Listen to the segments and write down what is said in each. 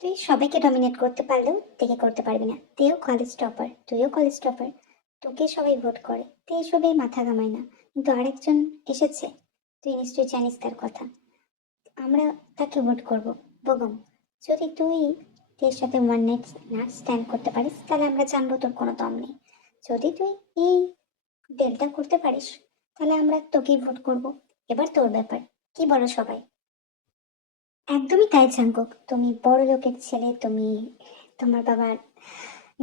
তুই সবাইকে ডমিনেট করতে পারলেও তেকে করতে পারবি না। তেও কলেজ টপার, তুইও কলেজ টপার, তোকে সবাই ভোট করে, তে এসবে মাথা ঘামায় না। কিন্তু আরেকজন এসেছে, তুই নিশ্চয়ই জানিস তার কথা। আমরা তাকে ভোট করব। বগম, যদি তুই তের সাথে ওয়ান নাইট না স্ট্যান্ড করতে পারিস তাহলে আমরা জানবো তোর কোনো দম নেই। যদি তুই এই ডেলটা করতে পারিস তাহলে আমরা তোকেই ভোট করব। এবার তোর ব্যাপার, কি বলো সবাই? একদমই তাই জাঙ্কুক, তুমি বড় লোকের ছেলে, তুমি তোমার বাবার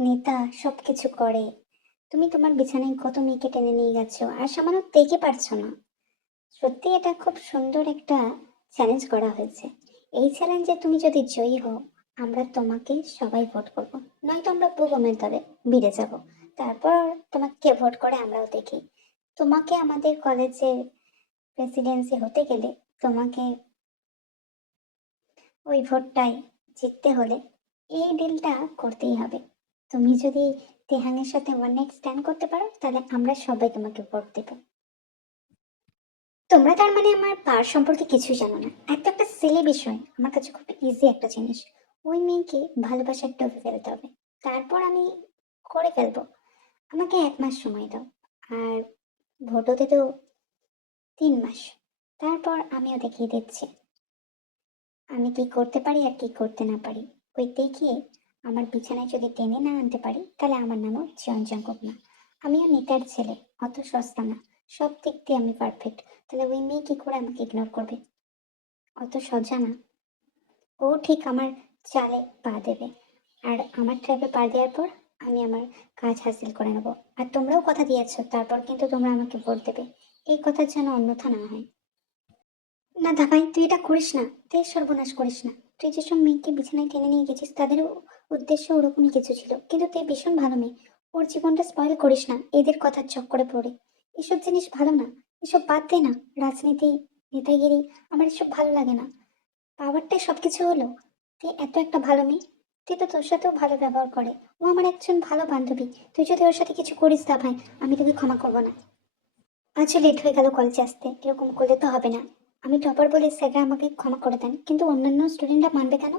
নেতা, সবকিছু করে। তুমি তোমার বিছানায় কত মেয়েকে টেনে নিয়ে গেছো আর সামান্য দেখে পারছো না। সত্যি এটা খুব সুন্দর একটা চ্যালেঞ্জ করা হয়েছে। এই চ্যালেঞ্জে তুমি যদি জয়ী হও, আমরা তোমাকে সবাই ভোট করব। নয়তো আমরা বেগমের দলে ভিড়ে যাব। তারপর তোমাকে ভোট করে আমরাও দেখি। তোমাকে আমাদের কলেজের প্রেসিডেন্সি হতে গেলে তোমাকে ওই ভোটটাই জিততে হলে এই ডিলটা করতেই হবে। তুমি যদি তেহাঙ্গের সাথে ওয়ান নাইট স্ট্যান্ড করতে পারো তাহলে আমরা সবাই তোমাকে ভোট দেবো। তোমরা তার মানে আমার পাওয়ার সম্পর্কে কিছুই জানো না। একটা সিলি বিষয় আমার কাছে খুব ইজি একটা জিনিস। ওই মেয়েকে ভালোবাসার টোপে ফেলতে হবে, তারপর আমি করে ফেলবো। আমাকে 1 মাস সময় দাও, আর ভোট হতে তো 3 মাস। তারপর আমিও দেখিয়ে দিচ্ছি আমি কি করতে পারি আর কি করতে না পারি। ওই দেখিয়ে আমার বিছানায় যদি টেনে না আনতে পারি তাহলে আমার নামও চিয়ন জাঙ্কুক না। আমিও নেতার ছেলে, অত সস্তা না। সব দিক দিয়ে আমি পারফেক্ট। তাহলে ওই মেয়ে কি করে আমাকে ইগনোর করবে? অত সোজা না। ও ঠিক আমার চালে পা দেবে, আর আমার ট্র্যাপে পা দেওয়ার পর আমি আমার কাজ হাসিল করে নেবো। আর তোমরাও কথা দিয়েছো, তারপর কিন্তু তোমরা আমাকে ভোট দেবে। এই কথার যেন অন্যথা না হয়। না ধাপাই, তুই এটা করিস না। তুই সর্বনাশ করিস না। তুই যেসব মেয়েকে বিছানায় টেনে নিয়ে গেছিস তাদেরও উদ্দেশ্য ওরকমই কিছু ছিল, কিন্তু তুই ভীষণ ভালো মেয়ে। ওর জীবনটা স্পয়েল করিস না এদের কথার চক্করে পড়ে। এসব জিনিস ভালো না, এসব বাদ দে না। রাজনীতি, নেতাগিরি, আমার এসব ভালো লাগে না। পাওয়ারটাই সবকিছু হলো? তুই এত একটা ভালো মেয়ে, তুই তো তোর সাথেও ভালো ব্যবহার করে। ও আমার একজন ভালো বান্ধবী। তুই যদি ওর সাথে কিছু করিস তা ভাই, আমি তোকে ক্ষমা করবো না। আচ্ছা, লেট হয়ে গেল কলেজে আসতে, এরকম করলে তো হবে না। আমি টপার বলে স্যাররা আমাকে ক্ষমা করে দেন, কিন্তু অন্যান্য স্টুডেন্টরা মানবে কেন?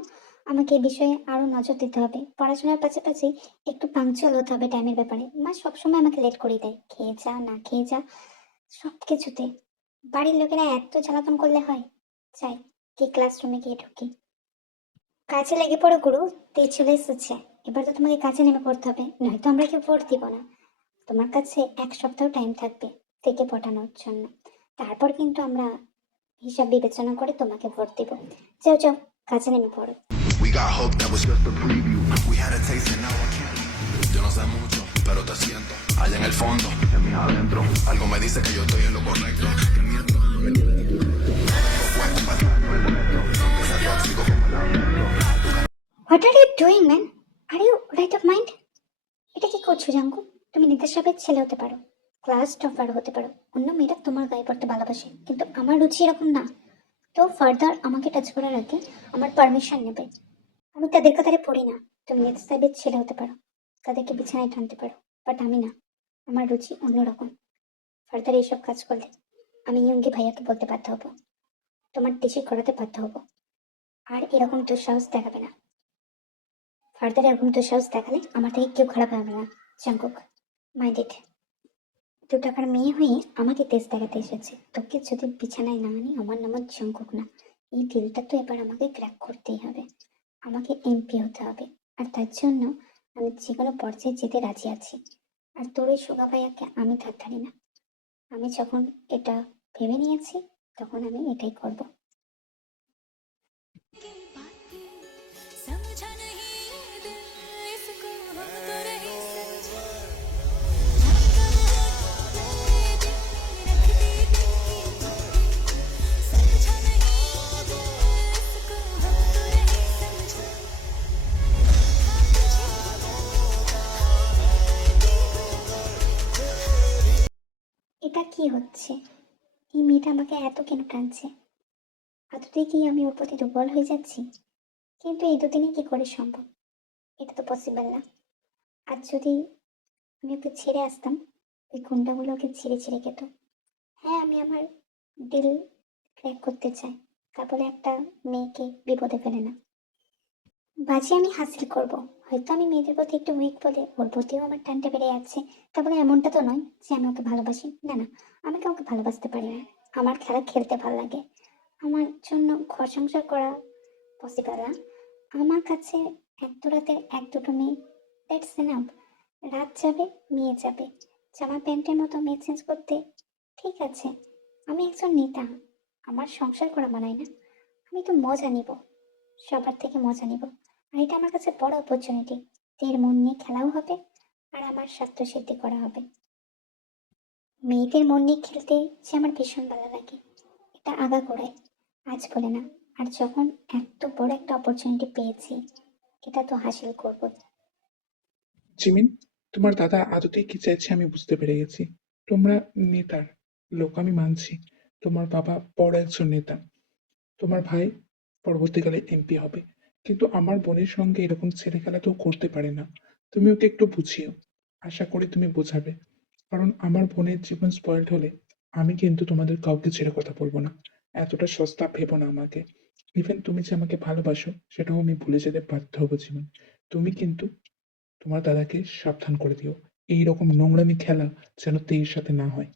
আমাকে এই বিষয়ে আরো নজর দিতে হবে। পড়াশোনার পাশাপাশি একটু পাংচুয়াল হতে হবে টাইমের ব্যাপারে। মা সবসময় আমাকে লেট করে দেয়, খেয়ে যা না খেয়ে যা, সবকিছুতে। বাড়ির লোকেরা এত জ্বালাতন করলে হয়? চাই কি ক্লাসরুমে গিয়ে ঢুকি। কাজে লেগে পড়ো গুরু, তেজ চলে এসেছে। এবার তো তোমাকে কাজে নেমে পড়তে হবে, নয়তো আমরা কেউ ভোট দিব না। তোমার কাছে 1 সপ্তাহ টাইম থাকবে থেকে পটানোর জন্য। তারপর কিন্তু আমরা হিসাব বিবেচনা করে তোমাকে ভোট দেব। যাও যাও, কাজে নেমে পড়ো। We got hope that was just a preview. We had a taste and now I can't. Yo no sé mucho, pero te siento. Allá en el fondo, en mi adentro. Algo me dice que yo estoy en lo correcto. Que mi entorno me libera. Fue un batalla el metro. Que sea tóxico como el lamento. What are you doing man? Are you right of mind? এটা কি করছো জাঙ্কু? তুমি নেতা সাহেবের ছেলে হতে পারো, class topper হতে পারো, অন্য মেয়েরা তোমার গায়ে পড়তে ভালোবাসে, কিন্তু আমার রুচি এরকম না। তো ফার্দার আমাকে টাচ করার আগে আমার পারমিশন নেবে। আমি তাদের কথায় পড়ি না। তুমি নেতা সাহেবের ছেলে হতে পারো, তাদেরকে বিছানায় টানতে পারো, বাট আমি না। আমার রুচি অন্যরকম। ফার্দার এইসব কাজ করলে আমি ইয়ঙ্গি ভাইয়াকে বলতে বাধ্য হবো, তোমার টিসি করাতে বাধ্য হবো। আর এরকম দুঃসাহস দেখাবে না। ফার্দার এরকম দুঃসাহস দেখালে আমার থেকে কেউ খারাপ হবে না। Jungkook, mind it. 2 টাকার মেয়ে হয়ে আমাকে তেজ দেখাতে এসেছে, তোকে যদি বিছানায় না আনি আমার নাম জাঙ্কুক না। এই ডিলটা তো এবার আমাকে ক্র্যাক করতেই হবে। আমাকে এমপি হতে হবে, আর তার জন্য আমি যে কোনো পর্যায়ে যেতে রাজি আছি। আর তোর ওই সোগা ভাইয়াকে আমি ধার ধারি না। আমি যখন এটা ভেবে নিয়েছি তখন আমি এটাই করব। समझा नहीं दिल इसको हम तो नहीं समझे रख दी दिल की बातें समझा नहीं दिल इसको हम तो नहीं समझे এটা কি হচ্ছে? এই মেয়েটা আমাকে এত কেন টানছে? এতটাই কি আমি ওর প্রতি দুর্বল হয়ে যাচ্ছি? কিন্তু এই দুদিনে কি করে সম্ভব? এটা তো পসিবল না। আর যদি আমি ওকে ছেড়ে আসতাম, ওই গুন্ডাগুলো ওকে ছিঁড়ে ছিঁড়ে খেত। হ্যাঁ, আমি আমার ডিল ক্র্যাক করতে চাই, তারপরে একটা মেয়েকে বিপদে ফেলে না। বাজি আমি হাসিল করব। হয়তো আমি মেয়েদের প্রতি একটু উইক বলে ওর প্রতিও আমার টানটা বেড়ে যাচ্ছে। তা বলে এমনটা তো নয় যে আমি ওকে ভালোবাসি, না না, আমি কাউকে ভালোবাসতে পারি না। আমার খেলা খেলতে ভালো লাগে, আমার জন্য ঘর সংসার করা পসিবল না। আমার কাছে এক রাতের এক দুটো মেয়ে, দ্যাটস এনাফ। রাত যাবে, মেয়ে যাবে, জামা প্যান্টের মতো মেয়ে চেঞ্জ করতে ঠিক আছে। আমি একজন নেতা, আমার সংসার করা মানায় না। আমি তো মজা নিব, সবার থেকে মজা নিব। আর এটা আমার কাছে বড় অপরচুনিটি। এর মন নিয়ে খেলাও হবে, আর আমার স্বার্থ সিদ্ধি করা হবে। মেয়েদের মন নিয়ে খেলতে যে আমার ভীষণ ভালো লাগে, এটা আগাগোড়াই, আজ বলে না। আর যখন এত বড় একটা অপরচুনিটি পেয়েছি, এটা তো হাসিল করব। জিমিন, তোমার দাদা আদতে কি চাইছে আমি বুঝতে পেরে গেছি। তোমরা নেতার লোক আমি মানছি, তোমার বাবা বড় একজন নেতা, তোমার ভাই পরবর্তীকালে এমপি হবে, কিন্তু আমার বোনের সঙ্গে এরকম ছেলে খেলা তো করতে পারে না। তুমি ওকে একটু বুঝিও, আশা করি তুমি বোঝাবে। কারণ আমার বোনের জীবন স্পয়েলড হলে আমি কিন্তু তোমাদের কাউকে ছেড়ে কথা বলবো না। এতটা সস্তা ভেবো না আমাকে। ইভেন তুমি যে আমাকে ভালোবাসো সেটাও আমি ভুলে যেতে বাধ্য হবো জীবন। তুমি কিন্তু তোমার দাদাকে সাবধান করে দিও, এই রকম নোংরামি খেলা যেন তেইর সাথে না হয়।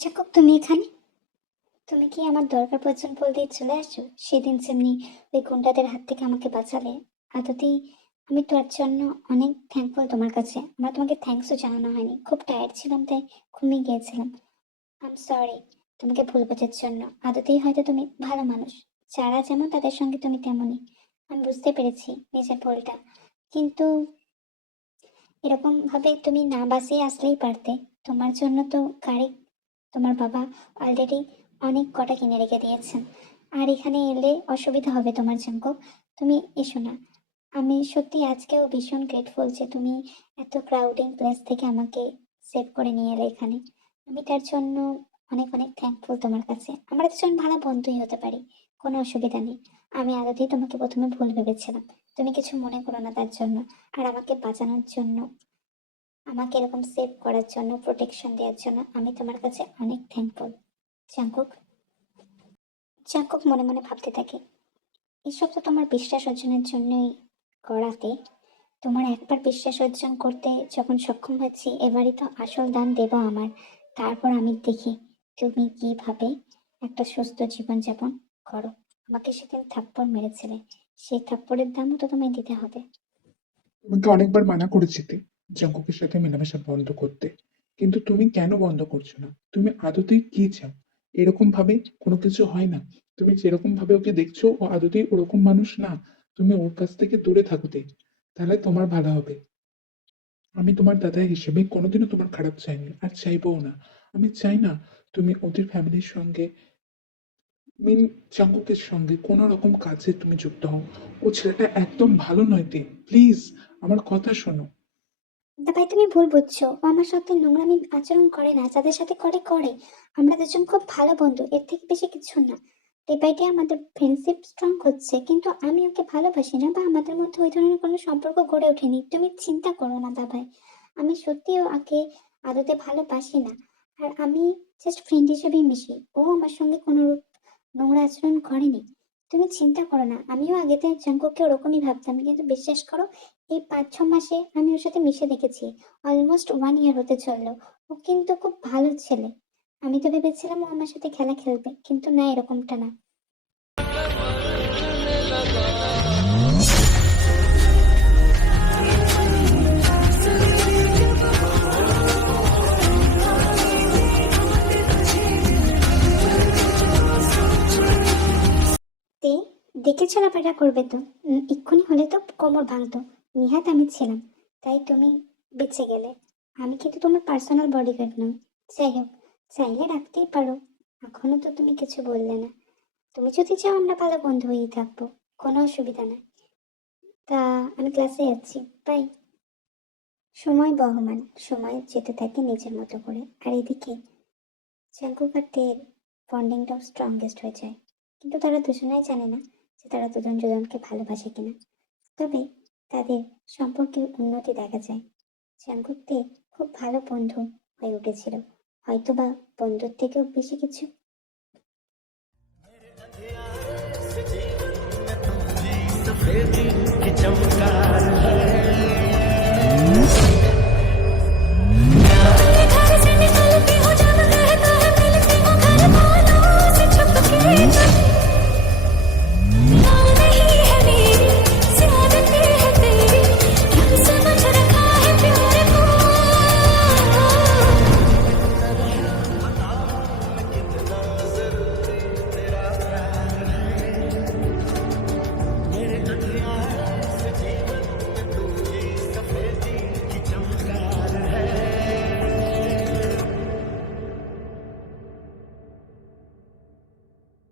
জাকব, তুমি এখানে? তুমি কি আমার দরকার প্রয়োজন বলতেই চলে আসছো? সেদিন যেমনি ওই গুন্ডাদের হাত থেকে আমাকে বাঁচালে, আদতেই আমি তার জন্য অনেক থ্যাঙ্কফুল তোমার কাছে। আমার তোমাকে থ্যাঙ্কসও জানানো হয়নি, খুব টায়ার্ড ছিলাম তাই ঘুমিয়ে গিয়েছিলাম। আই এম সরি তোমাকে ভুল বোঝার জন্য। আদতেই হয়তো তুমি ভালো মানুষ, যারা যেমন তাদের সঙ্গে তুমি তেমনই। আমি বুঝতে পেরেছি নিজের ভুলটা, কিন্তু এরকম ভাবে তুমি না বাসিয়ে আসলেই পারতে। তোমার জন্য তো গাড়ি তোমার বাবা অলরেডি অনেক কটা কিনে রেখে দিয়েছেন। আর এখানে এলে অসুবিধা হবে তোমার, জাঙ্কু। তুমি এসো না। আমি সত্যি আজকেও ভীষণ গ্রেটফুল যে তুমি এত ক্রাউডিং প্লেস থেকে আমাকে সেভ করে নিয়ে এলে এখানে। আমি তার জন্য অনেক অনেক থ্যাঙ্কফুল তোমার কাছে। আমরা দুজন ভালো বন্ধুই হতে পারি, কোনো অসুবিধা নেই। আমি আদতেই তোমাকে প্রথমে ভুল ভেবেছিলাম, তুমি কিছু মনে করো না তার জন্য। আর আমাকে বাঁচানোর জন্য, আমাকে এরকম সেভ করার জন্য, প্রোটেকশন দেওয়ার জন্য আমি তোমার কাছে অনেক থ্যাঙ্কফুল, জাঙ্কুক। জাঙ্কুক মনে মনে ভাবতে থাকে, এসব তো তোমার বিশ্বাস অর্জনের জন্যই করাতে। তোমার একবার বিশ্বাস অর্জন করতে যখন সক্ষম হয়েছি, এবারই তো আসল দান দেব আমার। তারপর আমি দেখি তুমি কিভাবে একটা সুস্থ জীবনযাপন করো। আমাকে সেদিন থাপ্পড় মেরেছিলে, সেই থাপ্পড়ের দামও তো তোমায় দিতে হবে। তোমাকে অনেকবার মানা করেছি জাঙ্কুকের সাথে মেলামেশা বন্ধ করতে, কিন্তু তুমি কেন বন্ধ করছো না? তুমি আদতেই কি চাও? এরকম ভাবে কোনো কিছু হয় না। তুমি যেরকম ভাবে ওকে দেখছো ও আদতেই ওরকম মানুষ না। তুমি ওর কাছ থেকে দূরে থাকোতে, তাহলে তোমার ভালো হবে। আমি তোমার দাদা হিসেবে কোনোদিনও তোমার খারাপ চাইনি, আর চাইবও না। আমি চাই না তুমি ওদের ফ্যামিলির সঙ্গে, মিন চাঙ্কুকের সঙ্গে কোনো রকম কাজে তুমি যুক্ত হও। ও ছেলেটা একদম ভালো নয় প্লিজ আমার কথা শোনো। ভাই তুমি ভুল বুঝছো, ও আমার সাথে নোংরামি আচরণ করে না, যাদের সাথে করে করে। আমরা দুজন খুব ভালো বন্ধু, এর থেকে বেশি কিছু না। ডে বাই ডে আমাদের ফ্রেন্ডশিপ স্ট্রং হচ্ছে, কিন্তু আমি ওকে ভালোবাসি না, বা আমাদের মধ্যে ওই ধরনের কোনো সম্পর্ক গড়ে ওঠেনি। তুমি চিন্তা করো না দা ভাই, আমি সত্যিও ওকে আদতে ভালোবাসি না। আর আমি জাস্ট ফ্রেন্ড হিসেবেই মিশি, ও আমার সঙ্গে কোনো রূপ নোংরা আচরণ করেনি। তুমি চিন্তা করো না। আমিও আগেতে জাঙ্কুককে ওরকমই ভাবতাম, কিন্তু বিশ্বাস করো, এই 5-6 মাসে আমি ওর সাথে মিশে দেখেছি। অলমোস্ট 1 ইয়ার হতে চললো। ও কিন্তু খুব ভালো ছেলে। আমি তো ভেবেছিলাম ও আমার সাথে খেলা খেলবে, কিন্তু না, এরকমটা না। তে দেখে চলাফেরা করবে তো। এক্ষুনি হলে তো কোমর ভাঙতো। নিহাত আমি ছিলাম, তাই তুমি বেঁচে গেলে। আমি কিন্তু তোমার পার্সোনাল বডিগার্ড নই। যাই হোক, চাইলে রাখতেই পারো। এখনো তো তুমি কিছু বললে না। তুমি যদি চাও আমরা ভালো বন্ধু হয়েই থাকবো, কোনো অসুবিধা নাই। তা আমি ক্লাসে যাচ্ছি, বাই। সময় বহমান, সময় যেতে থাকে নিজের মতো করে। আর এদিকে জাঙ্কুক আর তের বন্ডিংটাও স্ট্রংগেস্ট হয়ে যায়। কিন্তু তারা দুজনেই জানে না যে তারা দুজন দুজনকে ভালোবাসে কিনা। তবে তাদের সম্পর্কে উন্নতি দেখা যায়। জাঙ্কুক তে খুব ভালো বন্ধু হয়ে উঠেছিল, হয়তোবা বন্ধুর থেকেও বেশি কিছু। सफेद अपने घर से निकलती हूँ जब कहता है मिलती हूँ घर वालों से छुप के नाव नहीं है मेरी ज़्यादती है तेरी क्या समझ रखा है प्यार को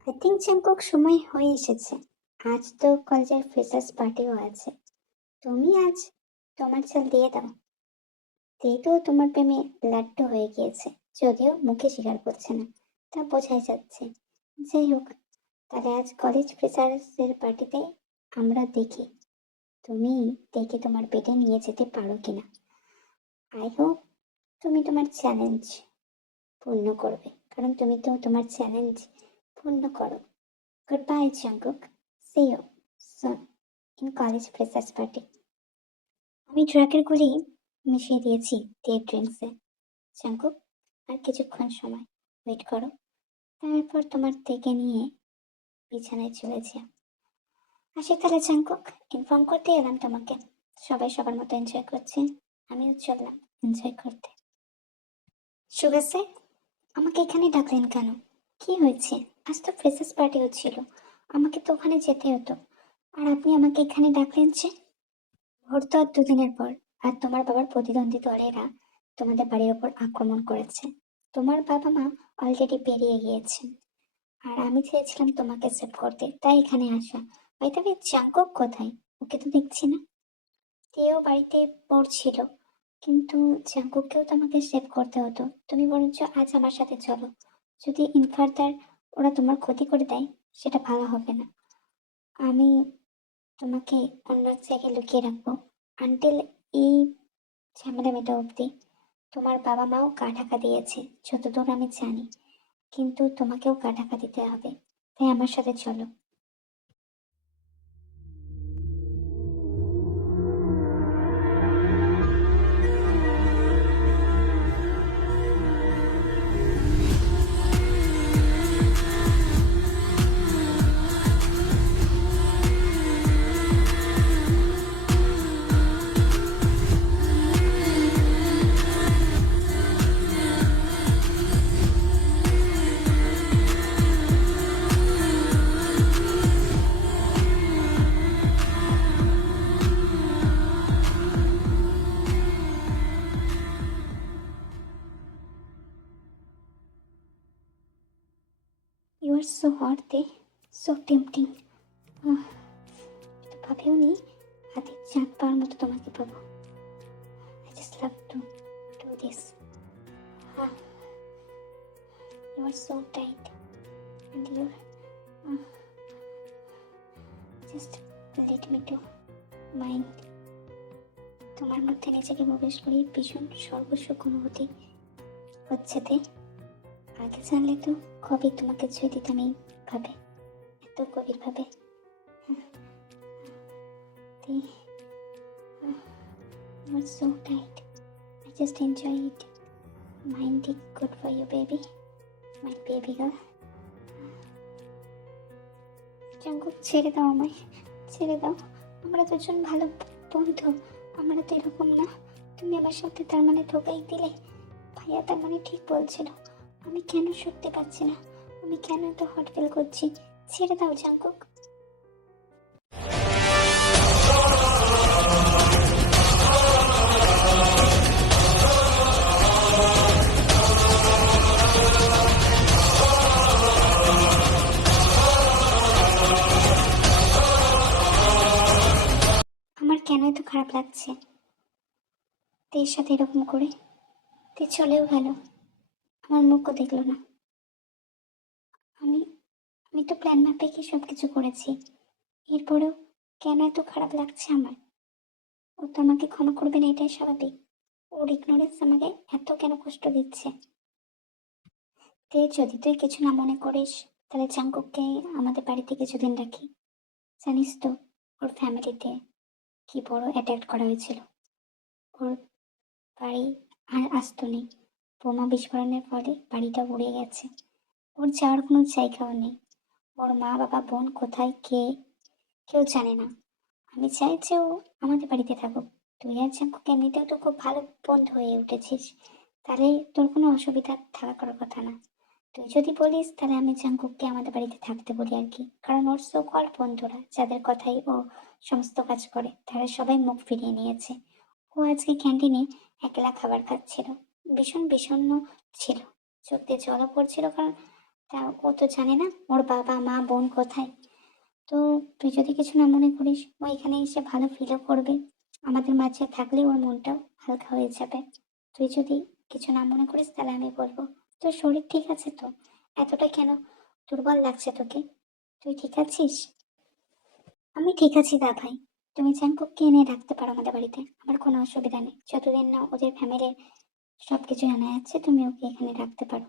আই থিঙ্ক জাঙ্কুক সময় হয়ে এসেছে। আজ তো কলেজের ফ্রেশার্স পার্টিও আছে। তুমি আজ তোমার চাল দিয়ে দাও। যেহেতু তোমার প্রেমে লাড্ডু হয়ে গিয়েছে, যদিও মুখে স্বীকার করছে না, তা বোঝাই যাচ্ছে। যাই হোক, তাহলে আজ কলেজ ফ্রেশার্সের পার্টিতে আমরা দেখি তুমি দেখে তোমার পেটে নিয়ে যেতে পারো কিনা। আই হোপ তুমি তোমার চ্যালেঞ্জ পূর্ণ করবে, কারণ তুমি তো তোমার চ্যালেঞ্জ পূর্ণ করো। Good bye Jungkook, see you soon in college freshers party. আমি ড্রাগের গুলি মিশিয়ে দিয়েছি দেব ড্রিঙ্কসে। জাঙ্কুক, আর কিছুক্ষণ সময় ওয়েট করো, তারপর তোমার থেকে নিয়ে বিছানায় চলে যাও। আসি তাহলে জাঙ্কুক, ইনফর্ম করতে এলাম তোমাকে। সবাই সবার মতো এনজয় করছে, আমিও চললাম এনজয় করতে। সুগার স্যার, আমাকে এখানে ডাকলেন কেন? কি হয়েছে? আজ তো ফ্রেশার্স পার্টিও ছিল, আমাকে তো ওখানে যেতে হতো, আর আপনি আমাকে এখানে ডাকলেন যে? ভোর তো আর দুদিনের পর, আর তোমার বাবার প্রতিদ্বন্দ্বী দলেরা তোমাদের বাড়ির ওপর আক্রমণ করেছে। তোমার বাবা মা অলরেডি বেরিয়ে গিয়েছেন, আর আমি চেয়েছিলাম তোমাকে সেভ করতে, তাই এখানে আসা। তবে জাঙ্কুক কোথায়? ওকে তো দেখছি না। তেও বাড়িতে পড়ছিল, কিন্তু জাঙ্কুককেও তো আমাকে সেভ করতে হতো। তুমি বরঞ্চ আজ আমার সাথে চলো। যদি ইন ফার্দার ওরা তোমার ক্ষতি করে দেয়, সেটা ভালো হবে না। আমি তোমাকে অন্য এক জায়গায় লুকিয়ে রাখবো আনটিল এই ঝামেলা মেটা অবধি। তোমার বাবা মাও গা ঢাকা দিয়েছে যতদূর আমি জানি, কিন্তু তোমাকেও গা ঢাকা দিতে হবে। তাই আমার সাথে চলো। You are so hot they, so tempting. তো ভাবেও নি হাতে চাঁদ পাওয়ার মতো তোমাকে পাবো। I just love to do this. You are so tight and you just let me to mind. তোমার মধ্যে নিজেকে প্রবেশ করি ভীষণ সর্বসুখ অনুভূতি হচ্ছে তে। আগে জানলে তো কবে তোমাকে ছুঁয়ে দিতাম এইভাবে, এত গভীরভাবে। You're so tight. I just enjoy it. Mind it good for you, baby. My baby girl. Jungkook, ছেড়ে দাও আমায়, ছেড়ে দাও। আমরা দুজন ভালো বন্ধু, আমরা তো এরকম না। তুমি আমার সাথে তার মানে ধোকাই দিলে। ভাইয়া তার মানে ঠিক বলছিল। আমি কেন সত্যি পাচ্ছি না? আমি কেন এত হট ফিল করছি? ছেড়ে দাও জাঙ্কুক। আমার কেন এত খারাপ লাগছে তের সাথে এরকম করে? তে চলেও গেল, আমার মুখও দেখলো না। আমি আমি তো প্ল্যান মাফিক সব কিছু করেছি, এরপরেও কেন এত খারাপ লাগছে আমার? ও তো আমাকে ক্ষমা করবে না, এটাই স্বাভাবিক। ওর ইগনোরেন্স আমাকে এত কেন কষ্ট দিচ্ছে? তে যদি তুই কিছু না মনে করিস, তাহলে জাঙ্কুককে আমাদের বাড়িতে কিছুদিন রাখি। জানিস তো, ওর ফ্যামিলিতে কি বড় অ্যাটাক করা হয়েছিল। ওর বাড়ি আর আস্ত নেই। বোমা বিস্ফোরণের ফলে বাড়িটা উড়ে গেছে। ওর যাওয়ার কোনো জায়গাও নেই। ওর মা বাবা বোন কোথায়, কে, কেউ জানে না। আমি চাই যে ও আমাদের বাড়িতে থাকুক। তুই আর জাঙ্কুক এমনিতেও তো খুব ভালো বন্ধু হয়ে উঠেছিস, তাহলে তোর কোনো অসুবিধা থাকার কথা না। তুই যদি বলিস তাহলে আমি জাঙ্কুককে আমাদের বাড়িতে থাকতে বলি আর কি, কারণ ওর সকল বন্ধুরা যাদের কথাই ও সমস্ত কাজ করে তারা সবাই মুখ ফিরিয়ে নিয়েছে। ও আজকে ক্যান্টিনে একলা খাবার খাচ্ছিল, ভীষণ বিষণ্ণ ছিল, চোখ দিয়ে জলও পড়ছিল, কারণ ও তো জানে না ওর বাবা মা বোন কোথায়। তো তুই যদি কিছু না মনে করিস, ও এখানে এসে ভালো ফিলও করবে। আমাদের মাঝে থাকলে ওর মনটাও হালকা হয়ে যাবে। তুই যদি কিছু না মনে করিস তাহলে আমি বলবো, তোর শরীর ঠিক আছে তো? এতটা কেন দুর্বল লাগছে তোকে? তুই ঠিক আছিস? আমি ঠিক আছি দা ভাই। তুমি জাঙ্কুককে এনে রাখতে পারো আমাদের বাড়িতে, আমার কোনো অসুবিধা নেই। যতদিন না ওদের ফ্যামিলির সবকিছু জানা যাচ্ছে তুমি ওকে এখানে রাখতে পারো।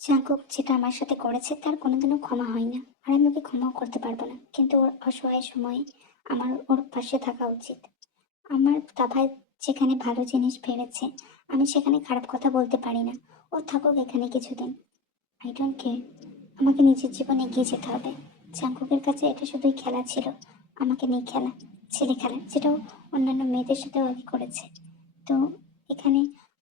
জাঙ্কুক যেটা আমার সাথে করেছে তার কোনোদিনও ক্ষমা হয় না, আর আমি ওকে ক্ষমাও করতে পারবো না, কিন্তু ওর অসহায় সময়ে আমার ওর পাশে থাকা উচিত। আমার দাভাই যেখানে ভালো জিনিস ভেবেছে, আমি সেখানে খারাপ কথা বলতে পারি না। ও থাকুক এখানে কিছুদিন, আই ডোন্ট কেয়ার। আমাকে নিজের জীবনে এগিয়ে যেতে হবে। জাঙ্কুকের কাছে এটা শুধুই খেলা ছিল, আমাকে নিয়ে খেলা, ছেলে খেলা, যেটাও অন্যান্য মেয়েদের সাথেও আগে করেছে। তো এখানে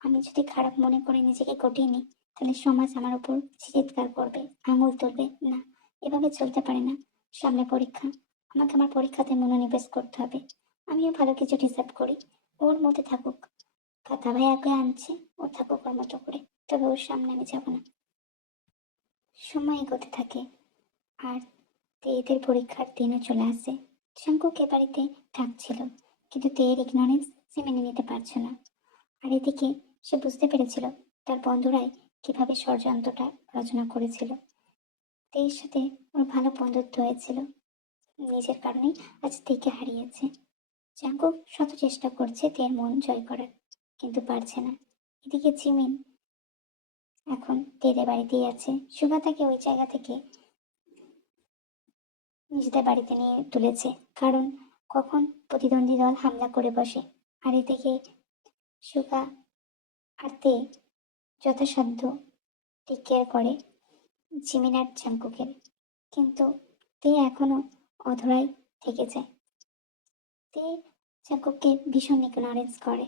আমি যদি খারাপ মনে করে নিজেকে গটিয়ে নিই, তাহলে সমাজ আমার উপর চিৎকার করবে, আঙুল তুলবে। না, এভাবে চলতে পারে না। সামনে পরীক্ষা, আমাকে আমার পরীক্ষাতে মনোনিবেশ করতে হবে। আমিও ভালো কিছু ডিসার্ভ করি। ওর মধ্যে থাকুক, দাদা ভাই আগে আনছে, ও থাকুক ওর মতো করে, তবে ওর সামনে আমি যাবো না। সময় এগোতে থাকে, আর তেয়েদের পরীক্ষার দিনও চলে আসে। শঙ্কুক এ বাড়িতে থাকছিল, কিন্তু তেয়ের ইগনোরেন্স সে মেনে নিতে পারছে না। আর এদিকে সে বুঝতে পেরেছিল তার বন্ধুরাই কিভাবে ষড়যন্ত্রটা রচনা করেছিল। তেয়ের সাথে ওর ভালো বন্ধুত্ব হয়েছিল, নিজের কারণেই আজ তেকে হারিয়েছে। জাঙ্কুক শত চেষ্টা করছে তের মন জয় করার, কিন্তু পারছে না। এদিকে জিমিন এখন তেদের বাড়িতেই আছে। সুভা তাকে ওই জায়গা থেকে নিজেদের বাড়িতে নিয়ে তুলেছে, কারণ কখন প্রতিদ্বন্দ্বী দল হামলা করে বসে। আর এদিকে সুগা আর তে যথাসাধ্য টেক কেয়ার করে জিমিন আর জাঙ্কুকের, কিন্তু তে এখনো অধরাই থেকে যায়। তে জাঙ্কুককে ভীষণ ইগনোরেন্স করে।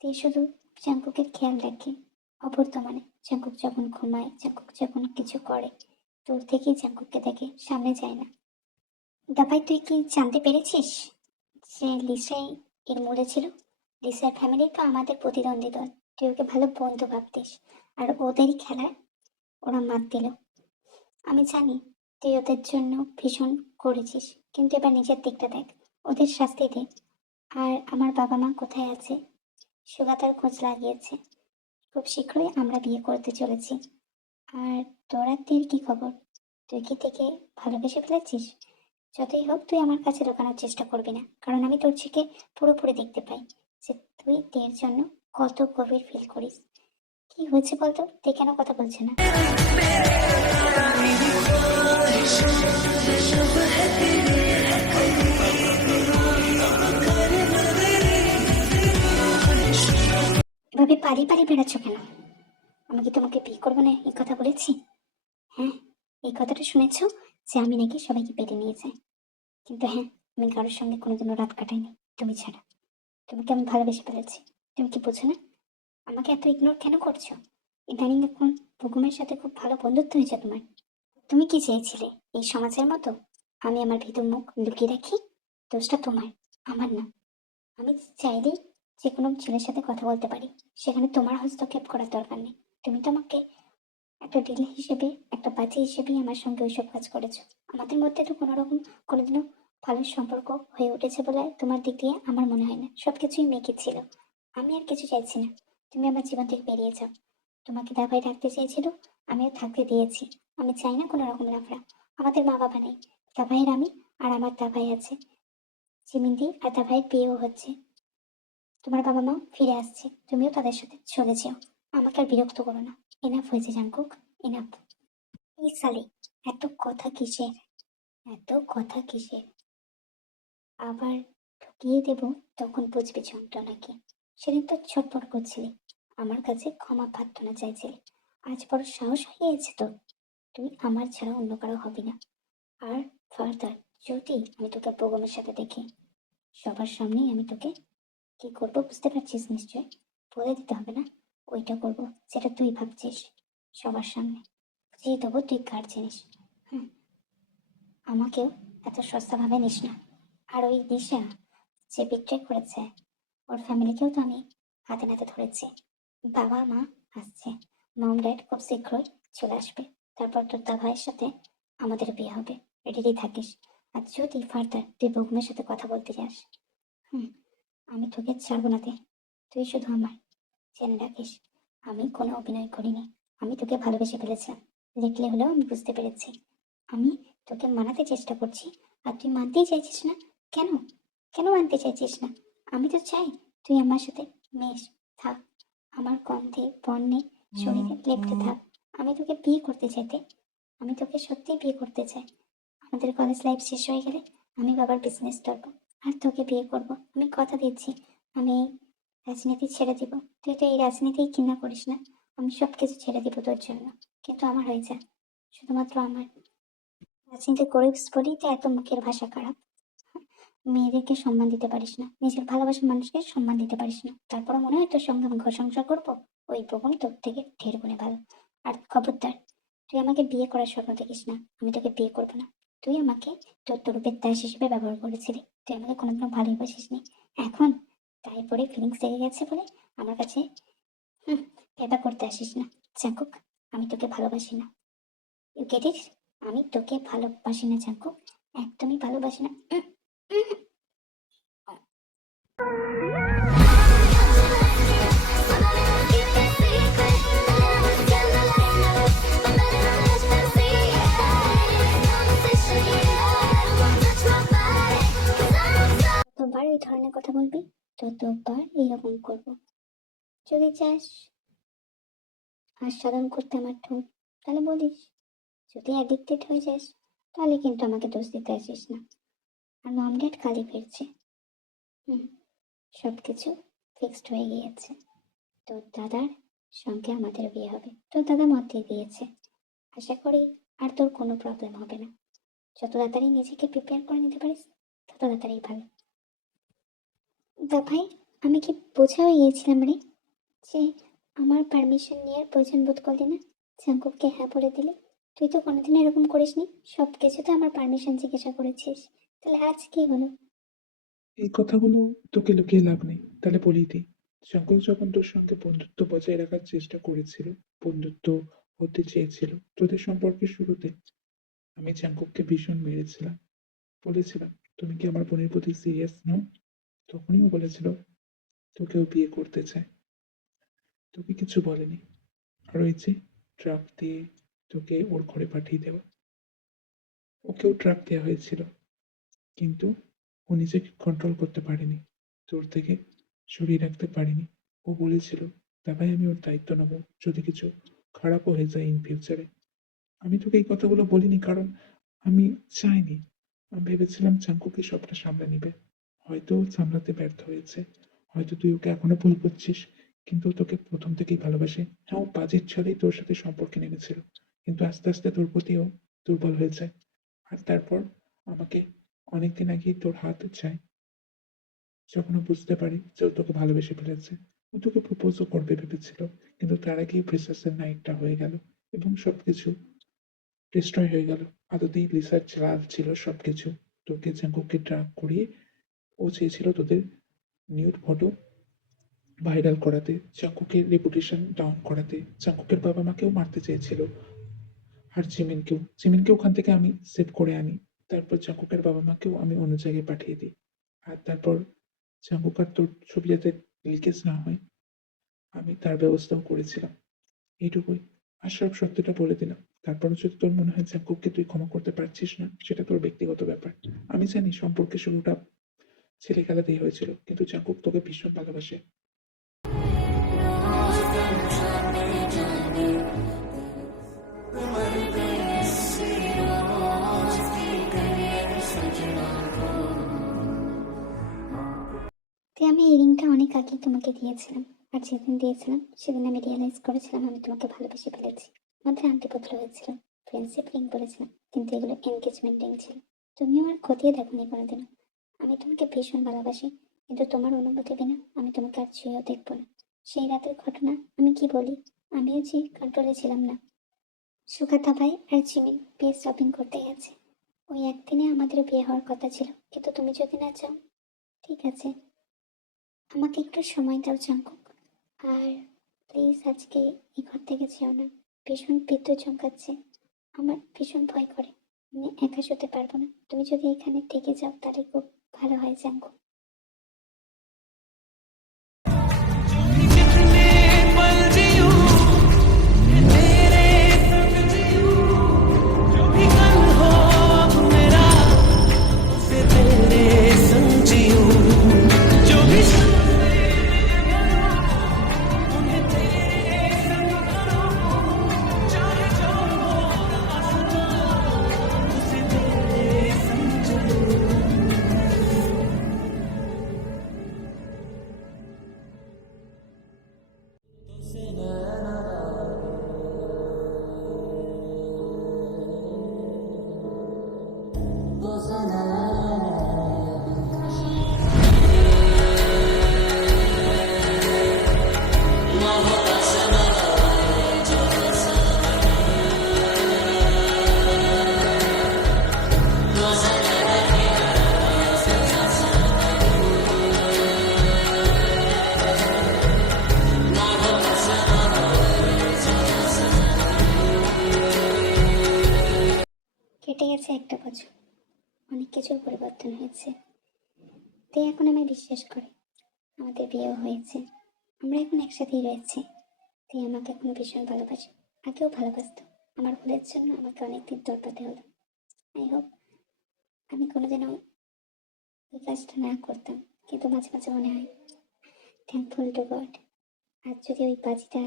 তে শুধু জাঙ্কুকের খেয়াল রাখে অবর্তমানে। জাঙ্কুক যখন ঘুমায়, জাঙ্কুক যখন কিছু করে, দূর থেকেই জাঙ্কুককে দেখে, সামনে যায় না। দাবাই তুই কি জানতে পেরেছিস যে লিসাই এর মূলে ছিল? লিসার ফ্যামিলি তো আমাদের প্রতিদ্বন্দ্বী দল। তুই ওকে ভালো বন্ধু ভাবতিস, আর ওদেরই খেলায় ওরা মাত দিল। আমি জানি তুই ওদের জন্য ভীষণ করেছিস, কিন্তু এবার নিজের দিকটা দেখ, ওদের শাস্তি দে। আর আমার বাবা মা কোথায় আছে? সুগাতার খোঁজ লাগিয়েছে। খুব শীঘ্রই আমরা বিয়ে করতে চলেছি। আর তোরা তোর কি খবর? তুই কি থেকে ভালোবেসে ফেলেছিস? যতই হোক তুই আমার কাছে লুকানোর চেষ্টা করবি না, কারণ আমি তোর থেকে পুরোপুরি দেখতে পাই যে তুই তের জন্য কত গভীর ফিল করিস। কি হয়েছে বলতো, তে কেন কথা বলছে না? এভাবে পালিয়ে পালিয়ে বেড়াচ্ছ কেন? আমি কি তোমাকে বিয়ে করবো না এই কথা বলেছি? হ্যাঁ, এই কথাটা শুনেছো যে আমি নাকি সবাইকে পেটে নিয়ে যাই, কিন্তু হ্যাঁ, আমি কারোর সঙ্গে কোনোদিনও রাত কাটাইনি তুমি ছাড়া। তোমাকে আমি ভালোবেসে ফেলেছি, তুমি কি বোঝো না? আমাকে এত ইগনোর কেন করছো? ইদানিং এখন হুকুমের সাথে খুব ভালো বন্ধুত্ব হয়েছে তোমার। তুমি কি চেয়েছিলে এই সমাজের মতো আমি আমার ভিতর মুখ লুকিয়ে রাখি? দোষটা তোমার, আমার না। আমি চাইলেই যে কোনো ছেলের সাথে কথা বলতে পারি, সেখানে তোমার হস্তক্ষেপ করার দরকার নেই। তুমি তো আমাকে একটা ডিল হিসেবে, একটা বাচ্চা হিসেবেই আমার সঙ্গে ওইসব কাজ করেছো। আমাদের মধ্যে তো কোনো রকম কোনোদিনও ভালো সম্পর্ক হয়ে উঠেছে বলে তোমার দিক দিয়ে আমার মনে হয় না। সবকিছুই মেকি ছিল। আমি আর কিছু চাইছি না, তুমি আমার জীবন থেকে বেরিয়ে যাও। তোমাকে দাবায় রাখতে চেয়েছিল, আমিও থাকতে দিয়েছি। আমি চাই না কোনো রকম লাফড়া। আমাদের মা বাবা নেই, দাভাইয়ের আমি, আর আমার দাভাই আছে। চিমিন্দি আর দাভাইয়ের বিয়েও হচ্ছে। তোমার বাবা মা ফিরে আসছে, তুমিও তাদের সাথে চলে যেও। আমাকে আর বিরক্ত করো না। এনাফ হয়েছে জাঙ্কুক, এনাফ। এই সালে এত কথা কিসের? এত কথা কিসের? আবার ঠকিয়ে দেব, তখন বুঝবি যন্ত্রণা কি। সেদিন তো ছটফট করছিলি, আমার কাছে ক্ষমা প্রার্থনা চাইছিলি। আজ বড় সাহস হয়েছে তো, তুই আমার ছাড়া অন্য কারো হবি না। আর ফার্দার যদি আমি তোকে বেগমের সাথে দেখি, সবার সামনেই আমি তোকে কি করবো বুঝতে পারছিস নিশ্চয়। বলে দিতে হবে না, ওইটা করবো যেটা তুই ভাবছিস। সবার সামনে বুঝিয়ে দেবো তুই কার জিনিস। হুম, আমাকেও এত সস্তা ভাবে নিস না। আর ওই দিশা যে বিট্রে করেছে, ওর ফ্যামিলিকেও তো আমি হাতে নাতে ধরেছি। বাবা মা আসছে, মম ড্যাড খুব শীঘ্রই চলে আসবে। তারপর তোর দা ভাইয়ের সাথে আমাদের বিয়ে হবে, রেডি থাকিস। আর যদি ফার্দার তুই বেগমের সাথে কথা বলতে যাস, হুম, আমি তোকে ছাড়বো না তে। তুই শুধু আমার জেনে রাখিস, আমি কোনো অভিনয় করিনি। আমি তোকে ভালোবেসে ফেলেছিলাম, দেখলে হলেও আমি বুঝতে পেরেছি। আমি তোকে মানাতে চেষ্টা করছি, আর তুই মানতেই চাইছিস না। কেন? কেন মানতে চাইছিস না? আমি তো চাই তুই আমার সাথে মেশ, থাক, আমার গন্ধে বর্ণে শরীরে লেপ্টে থাক। আমি তোকে বিয়ে করতে চাইতে, আমি তোকে সত্যিই বিয়ে করতে চাই। আমাদের কলেজ লাইফ শেষ হয়ে গেলে আমি বাবার বিজনেস ধরবো আর তোকে বিয়ে করব। আমি কথা দিচ্ছি, আমি এই রাজনীতি ছেড়ে দিব। তুই তো এই রাজনীতি ঘৃণা করিস না, আমি সব কিছু ছেড়ে দিব তোর জন্য। কিন্তু আমার হয়ে যা, শুধুমাত্র আমার। রাজনীতি করিস বলেই তো এত মুখের ভাষা খারাপ। মেয়েদেরকে সম্মান দিতে পারিস না, নিজের ভালোবাসার মানুষকে সম্মান দিতে পারিস না, তারপরে মনে হয় তোর সঙ্গে আমি ঘর সংসার করবো। ওই প্রবণ তোর থেকে ঢের গুণে ভালো। আর খবরদার, তুই আমাকে বিয়ে করার স্বপ্ন দেখিস না। আমি তোকে বিয়ে করবো না। তুই আমাকে তোর তরুপের দাস হিসেবে ব্যবহার করেছিলি, তুই আমাকে কোনোদিনও ভালোবাসিসনি। এখন তাই পরে ফিলিংস লেগে গেছে বলে আমার কাছে ব্যাপার করতে আসিস না। চাঙ্কুক, আমি তোকে ভালোবাসি না। You get it? আমি তোকে ভালোবাসি না চাঙ্কুক, একদমই ভালোবাসি না। উম, যতবার এই ধরনের কথা বলবি, ততবার এইরকম করবো। যদি চাস আস্বাদন করতে আমার ঠোঁট, তাহলে বলিস। যদি অ্যাডিক্টেড হয়ে যাস, তাহলে কিন্তু আমাকে দোষ দিতে আসিস না। আর মম ড্যাড কালই ফিরছে। হুম, সবকিছু ফিক্সড হয়ে গিয়েছে। তোর দাদার সঙ্গে আমাদের বিয়ে হবে, তোর দাদা মত দিয়ে দিয়েছে। আশা করি আর তোর কোনো প্রবলেম হবে না। যত তাড়াতাড়ি নিজেকে প্রিপেয়ার করে নিতে পারিস, তত তাড়াতাড়ি ভালো। দা ভাই, আমি কি বোঝা হয়ে গিয়েছিলাম রে, যে আমার পারমিশন নেওয়ার প্রয়োজন বোধ করলি না? জাঙ্কুককে হ্যাঁ বলে দিলি। তুই তো কোনোদিন এরকম করিসনি, সব কিছুতে আমার পারমিশন জিজ্ঞাসা করেছিস। তাহলে আজ কি হলো? এই কথাগুলো তোকে লুকিয়ে লাভ নেই, তাহলে বলি দিই। শঙ্কর যখন তোর সঙ্গে বন্ধুত্ব বজায় রাখার চেষ্টা করেছিল, বন্ধুত্ব হতে চেয়েছিল তোদের সম্পর্কের শুরুতে, আমি চাঙ্কুককে ভীষণ মেরেছিলাম। বলেছিলাম, তুমি কি আমার বোনের প্রতি সিরিয়াস নও? তখনই ও বলেছিল তোকেও বিয়ে করতে চায়। তোকে কিছু বলেনি। আর ওই যে ট্রাক দিয়ে তোকে ওর ঘরে পাঠিয়ে দেওয়া, ওকেও ট্রাক দেওয়া হয়েছিল, কিন্তু ও নিজেকে কন্ট্রোল করতে পারেনি, তোর থেকে সরিয়ে রাখতে পারেনি। ও বলেছিল, দাদাই আমি ওর দায়িত্ব নেবো যদি কিছু খারাপও হয়ে যায় ইন ফিউচারে। আমি তোকে এই কথাগুলো বলিনি কারণ আমি চাইনি। আমি ভেবেছিলাম চাঙ্কুকে সবটা সামলে নিবে। হয়তো ও সামলাতে ব্যর্থ হয়েছে, হয়তো তুই ওকে এখনো ভুল করছিস, কিন্তু ও তোকে প্রথম থেকেই ভালোবাসে। হ্যাঁ, ও বাজেট ছাড়াই তোর সাথে সম্পর্কে নেমেছিল, কিন্তু আস্তে আস্তে তোর প্রতিও দুর্বল হয়ে যায়। আর তারপর আমাকে অনেকদিন আগেই তোর হাত চায়, যখন ও বুঝতে পারে যে ও তোকে ভালোবেসে ফেলেছে। ও তোকে প্রপোজও করবে ভেবেছিল, কিন্তু তার আগেই প্রিসেসের নাইটটা হয়ে গেল এবং সবকিছু ডিস্ট্রয় হয়ে গেল। আদতেই লিসার চাল ছিল সবকিছু। তোকে জাঙ্কুককে ট্র্যাক করিয়ে ও চেয়েছিল তোদের নিউড ফটো ভাইরাল করাতে, জাঙ্কুকের রেপুটেশন ডাউন করাতে, জাঙ্কুকের বাবা মাকেও মারতে চেয়েছিল। আর জিমিনকেও ওখান থেকে আমি সেভ করে আনি। তারপর জাঙ্কুকের বাবা মাকেও আমি অন্য জায়গায় পাঠিয়ে দিই। আর তারপর জাঙ্কুক আর তোর ছবি যাতে লিকেজ না হয়, আমি তার ব্যবস্থাও করেছিলাম। এইটুকুই। আর সব সত্যিটা বলে দিলাম। তারপরে যদি তোর মনে হয় জাঙ্কুককে তুই ক্ষমা করতে পারছিস না, সেটা তোর ব্যক্তিগত ব্যাপার। আমি জানি সম্পর্কের শুরুটা ছেলে খেলাতেই হয়েছিল, কিন্তু জাঙ্কুক তোকে ভীষণ ভালোবাসে। আমি এই রিংটা অনেক আগে তোমাকে দিয়েছিলাম, আর যেদিন দিয়েছিলাম সেদিন আমি রিয়েলাইজ করেছিলাম আমি তোমাকে ভালোবেসে ফেলেছি। আমাদের আংটিপত্র হয়েছিল, ফ্রেন্ডশিপ রিং বলেছিলাম, কিন্তু এগুলো এনগেজমেন্ট রিং ছিল। তুমি আমার খতিয়ে দেখোনি কোনোদিনও। আমি তোমাকে ভীষণ ভালোবাসি, কিন্তু তোমার অনুমতি বিনা আমি তোমাকে আর ছুঁয়েও দেখবো না। সেই রাতের ঘটনা আমি কি বলি, আমিও যে কন্ট্রোলে ছিলাম না। সুখাতা ভাই আর জিমিন বিয়ে শপিং করতে গেছে। ওই একদিনে আমাদের বিয়ে হওয়ার কথা ছিল, কিন্তু তুমি যদি না চাও, ঠিক আছে, আমাকে একটু সময় দাও জাঙ্কুক। আর প্লিজ আজকে এই ঘর থেকে যেও না, ভীষণ বিদ্যুৎ চমকাচ্ছে, আমার ভীষণ ভয় করে, আমি একা শুতে পারবো না। তুমি যদি এখানে থেকে যাও তাহলে খুব ভালো হয় জাঙ্কুক। कितने पल जियूं तेरे संग जियूं जो भी कल हो अब मेरा उसे तेरे संग जियूं जो भी सांसें भरूं उन्हें तेरे संग भरूं चाहे जो हो रास्ता उसे तेरे संग चलूं কেটে গেছে একটা বছর, অনেক কিছুর পরিবর্তন হয়েছে। তে এখন আমায় বিশ্বাস করে, আমাদের বিয়েও হয়েছে, আমরা এখন একসাথেই রয়েছি। তে আমাকে এখন ভীষণ ভালোবাসে, আগেও ভালোবাসতো। আমার ভুলের জন্য আমাকে অনেকদিন তড়পাতে হলো। আই হোপ আমি কোনোদিনও এই কাজটা না করতাম, কিন্তু মাঝে মাঝে মনে হয় থ্যাঙ্কফুল টু গড। আজ যদি ওই বাজিটা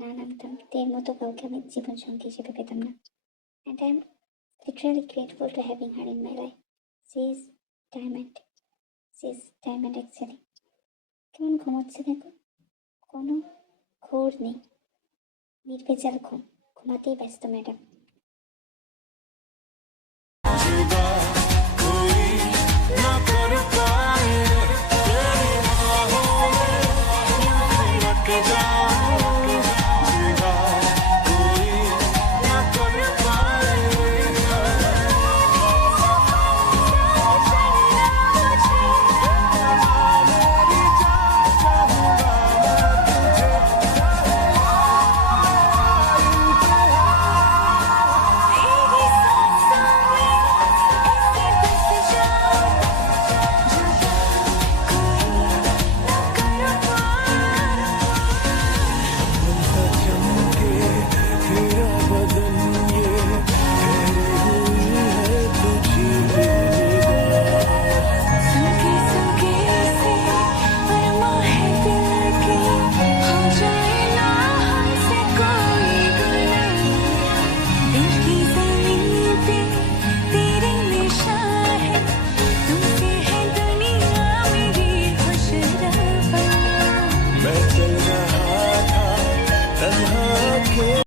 না নামতাম, তের মতো কাউকে আমি জীবন সঙ্গী হিসেবে পেতাম না। And I am literally grateful to having her in my life. She is diamond, she is diamond actually. কেমন ঘুমোচ্ছে দেখো, কোনো ঘোর নেই, নির্ভেজাল ঘুম, ঘুমাতেই ব্যস্ত ম্যাডাম। जुदा कोई ना